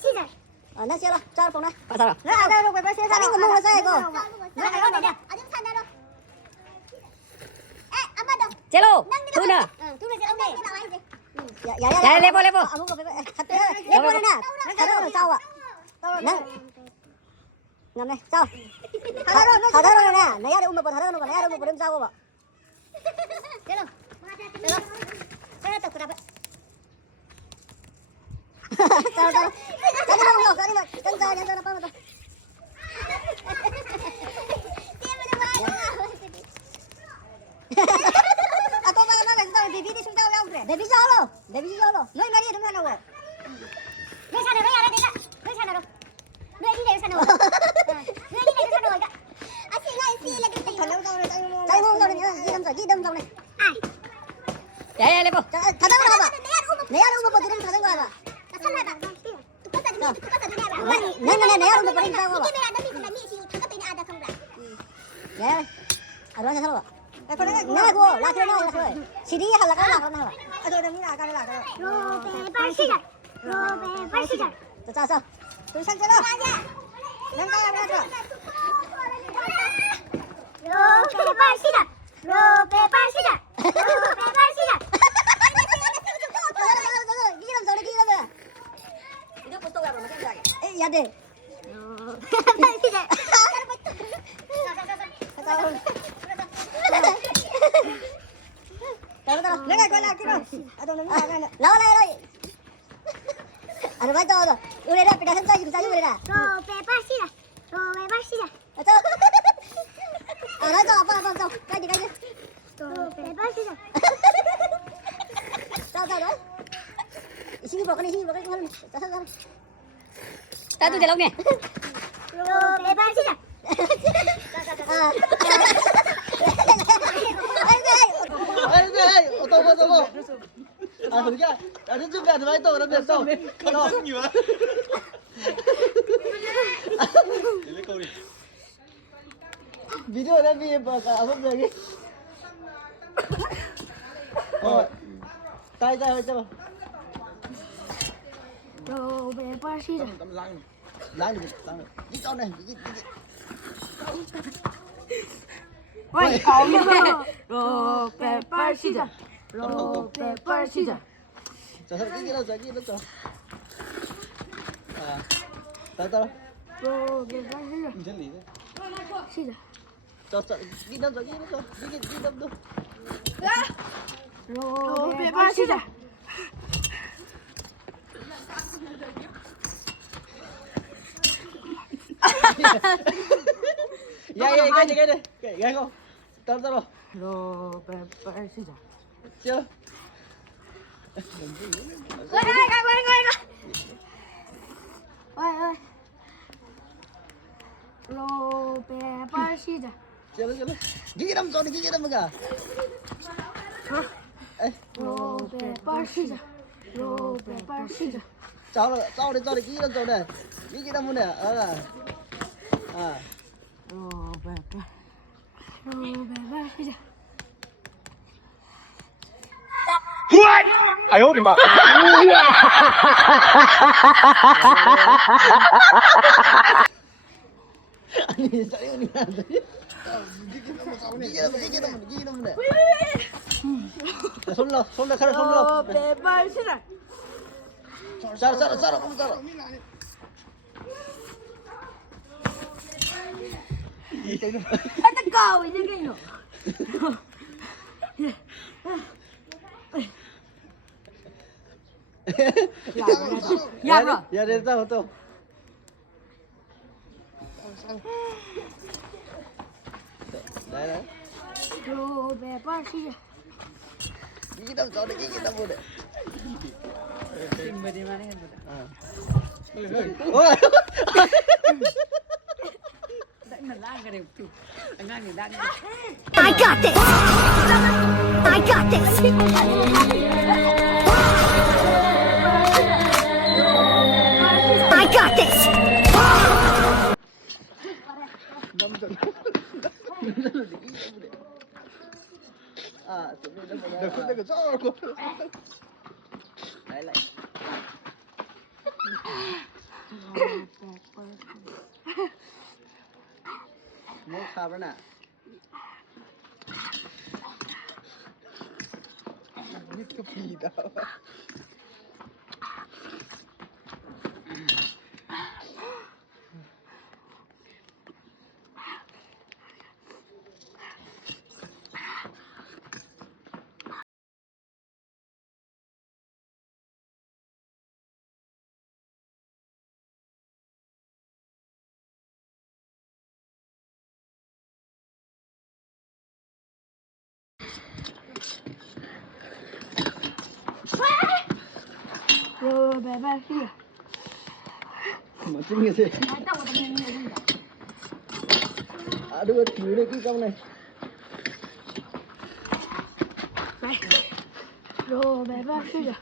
시작. 나 싫어. 짤 보내. 가자. 나 로베 발 시작. 자는 거 먹어 자 이거. 나 아줌 산다로. 안 받아. 제로. 투나. 둘이 제로 나와 이제. 야야야. 레보 레보. 아무거 갔다. 레보는 나. 가다로 싸워. 나. 남네 싸워. 가다로 나. 내가 엄마 봐. 가다로 봐. 내가 엄마 보름 싸워 봐. 제로. 제로. 제로 또 그래. 싸워 싸워. 싸워 싸워. 짠짠 짠짠 빠면 또. Baby solo, baby solo. Nói mà đi đúng không nào? Ngươi sao rồi đây cả. Ngươi sao rồi? Ngươi đi đây sao rồi? Ngươi đi đây sao rồi cả? À xí là cái gì? Thằng đâu rồi? Chạy không rồi nhá. Đi đâm rồi này. Ai? 야야 레보. 가다가 봐봐. 내가 너무 못 들으면 가는 거야 봐. 나 살라 봐. 똑같아 누나 봐. 내가 너무 버린 싸워 봐. 이게 왜 안 되는 니 지금 똑같아 니 아다 성라. 예. 알아서 살아 봐. 나고 라크로 나와 라크로. 시리 할라가 라크로 나와. 아저 됩니다. 아까 라크로. 로베 발 시작. 로베 발 시작. 자, 자. 둘 상처럼. nengang apa tu? 로베 시작. 로베 시작. 로베 시작. Gigi làm sao đấy, gigi làm sao? Itu foto apa macam ni? Ya deh. 시작. Tahu. Nengang kau lagi tu. Aduh, nengang. Lawan. Ano ba ito? Uli na, pinasan tayo. Saan uli na? 로베 시작. 로베 시작. Ito. Ano ito? Apa? Kaji. 로베 시작. Sao? Isingin mo ka. Saan? Tatu jelok nih. 로베 시작. Otomo. À thử nha. À đến giúp mẹ thì máy tổ nó biệt đâu. Nó giúp nhiều á. Lấy câu đi. Video đã bị bà cả không được đi. Tay cho. 로베 시작. Láng đi. Đi con này. 왜? 로베 시작. 로베 시작. Cho cái nó cho. À. Tao. 로베 시작. Chân lý đấy. 시작. Cho đi đâm rồi. Đi đâm đâu. 로베 시작. cái này. Cái không? Tao rồi. 로베 시작. Chưa? 왜. 로베 시작. Chưa. Ghi đâm cả. 로베 시작. 로베 시작. Cho đi ghi đâm rồi này. Ghi đâm luôn nè. À. 로베 시작. 哎呦我的妈！ 아니 싸이언이 안 돼. ghi đâm nè. 손라 칼을 손라. 로베 시작. 싸라. 뜨거워 이제 그냥. 야 됐다 또. đấy. 로베 시작. ghi đâm rồi ghi đâm luôn đấy. Ôi. I got this. I got this. 啊，准备那么那个照过来来，没差不呢。你个逼的！有拜拜是。mà chính cái gì à đưa chữ đây cái câu này rồi拜拜是。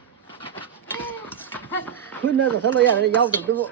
khuyên nó sao nó ra đây giao từ tôi